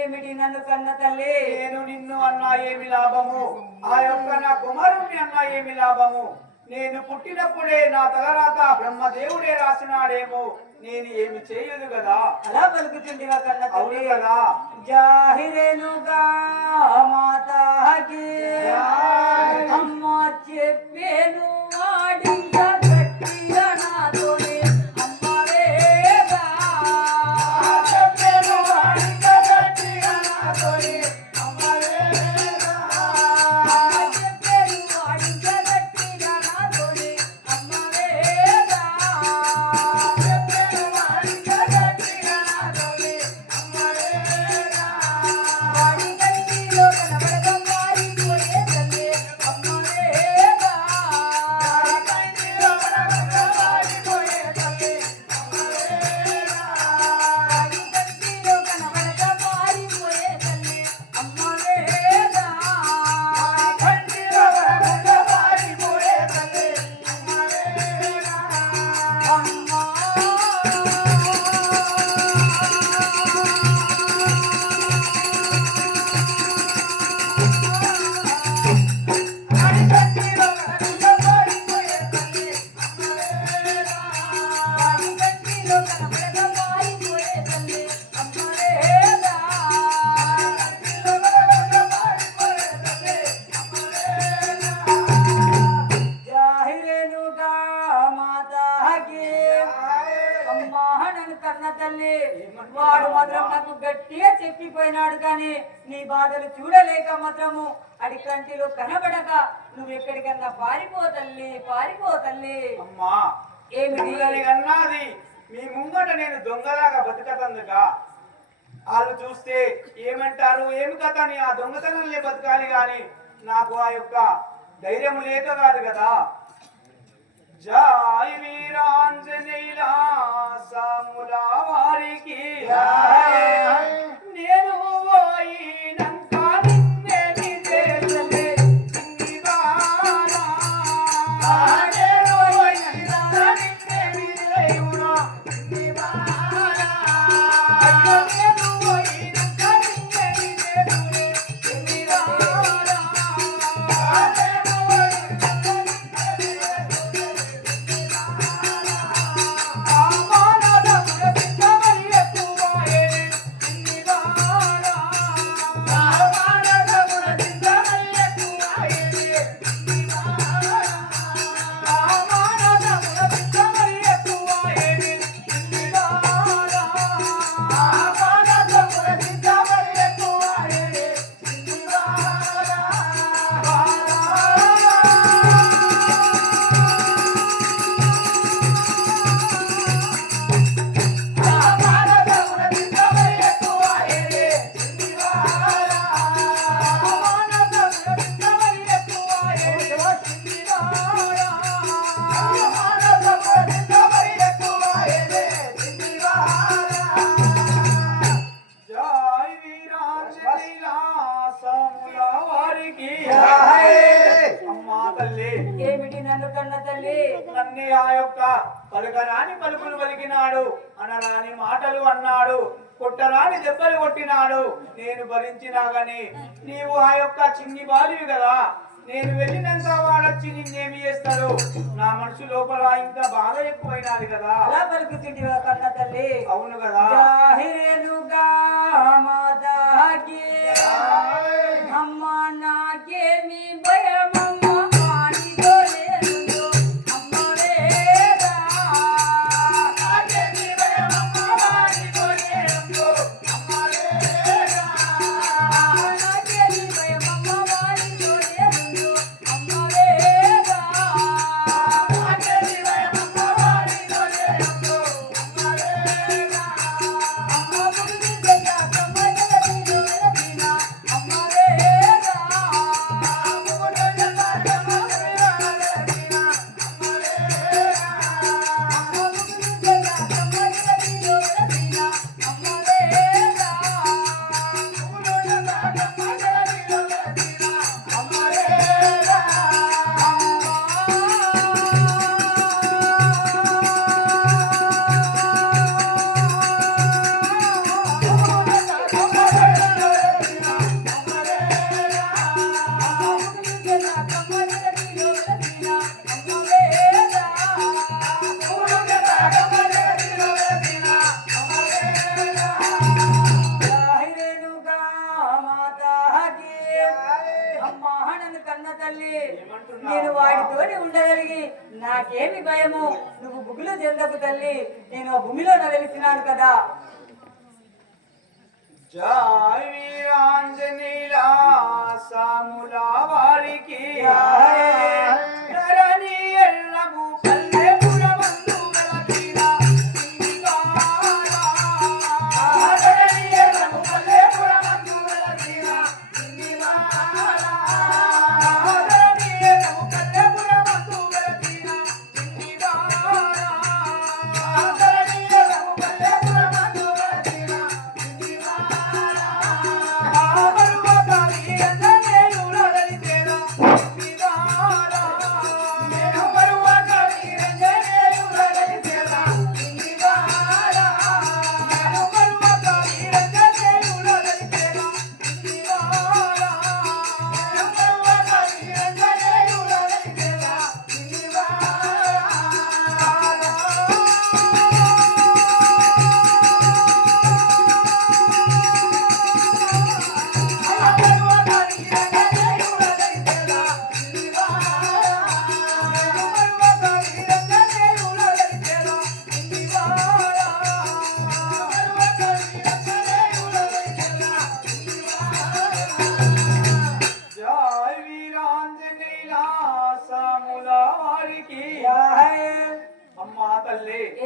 ఏమిటి నన్ను కన్న తల్లి? నేను నిన్ను అన్నా ఏమి లాభము, ఆ యొక్క నా కుమారుణ్ణి అన్నా ఏమి లాభము? నేను పుట్టినప్పుడే నా తలరాత బ్రహ్మదేవుడే రాసినాడేమో, నేను ఏమి చేయదు కదా. అలా పలుకుతుండేవా కన్న తల్లి? కదా. జాహిరేనుగా మాతాకి అమ్మ చెప్పేను ఆడించ గట్టిగా నాతోనే వాడు మాత్రం నాకు గట్టిగా చెప్పిపోయినాడు, కానీ నీ బాధలు చూడలేక మాత్రము అడి కంటిలో కనబడక నువ్వు ఎక్కడికన్నా పారిపో తల్లి, పారిపో తల్లి. అమ్మా ఏమిటి అన్నది? మీ ముంగట నేను దొంగలాగా బతుకతందుగా వాళ్ళు చూస్తే ఏమంటారు, ఏమి కథ అని ఆ దొంగతనంలో బతకాలి, గాని నాకు ఆ యొక్క ధైర్యం లేక కాదు కదా. జై వీరాంజనేయుల సాముల వారికి నేను పోయినంత నిన్నేమి చేసలే ఏమిటి నన్ను కన్న తల్లి? నన్ను ఆ యొక్క పలుకరాని పలుకులు పలికినాడు, అనరాని మాటలు అన్నాడు, కొట్టరాని దెబ్బలు కొట్టినాడు. నేను భరించినా గాని నీవు ఆ యొక్క చిన్ని బాలివి కదా, నేను వెళ్ళినంత వాడొచ్చి నిన్నేమి చేస్తాడు? నా మనసు లోపల ఇంకా బాధ ఎక్కువైనది కదా. అలా పలుకుతుండేవా కన్న తల్లి? అవును కదా. అమ్మ నాకేమి భయమమ్మ మాతాకి అమ్మా నన్ను కన్న తల్లి నేను వాడితోని ఉండగలిగి నాకేమి భయము నువ్వు బుగులు చెందకు తల్లి నేను ఆ భూమిలో వెలిసినాను కదా జై వీరాంజనేయుల సాముల వారికి ధరణి ఎల్లము పల్లెపురమందు వెలసిన ధరణి ఎల్లము పల్లెపురమందు వెలసిన ధరణి ఎల్లము పల్లెపురమందు వెలసిన ధరణి ఎల్లము పల్లెపురమందు వెలసిన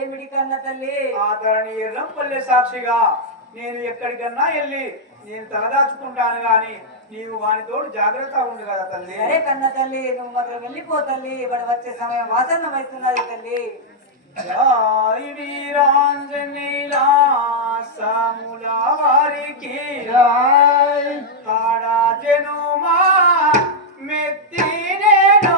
ఏమిటి కన్న తల్లి ఆదరణి ఎర్రంపల్లె సాక్షిగా నేను ఎక్కడికన్నా వెళ్ళి నేను తలదాచుకుంటాను గాని నీవు వానితోడు జాగ్రత్త ఉండు కదా తల్లి సరే కన్న తల్లి నువ్వు మాత్రం వెళ్ళిపో తల్లి ఇప్పుడు వచ్చే సమయం వాసన్నమవుతున్నది తల్లి జై వీరాంజనేయుల సాముల వారికి తాడా జనుమా మెత్తి నేను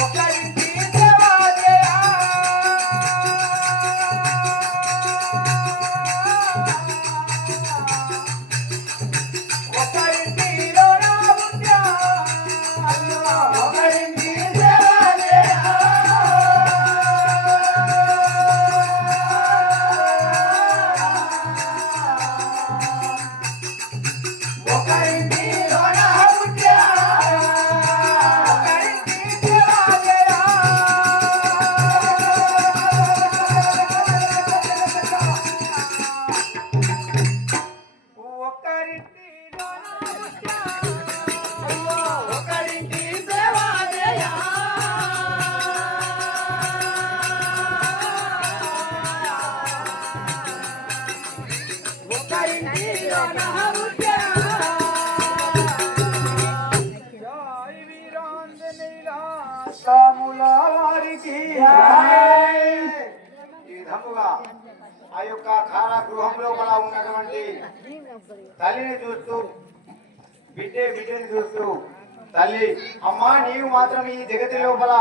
ఒకరింటి సేవ చేయ ఈ విధముగా ఆ యొక్క కారాగృహం లోపల ఉన్నటువంటి తల్లిని చూస్తూ బిడ్డని చూస్తూ తల్లి అమ్మా నీవు మాత్రం ఈ జగతి లోపల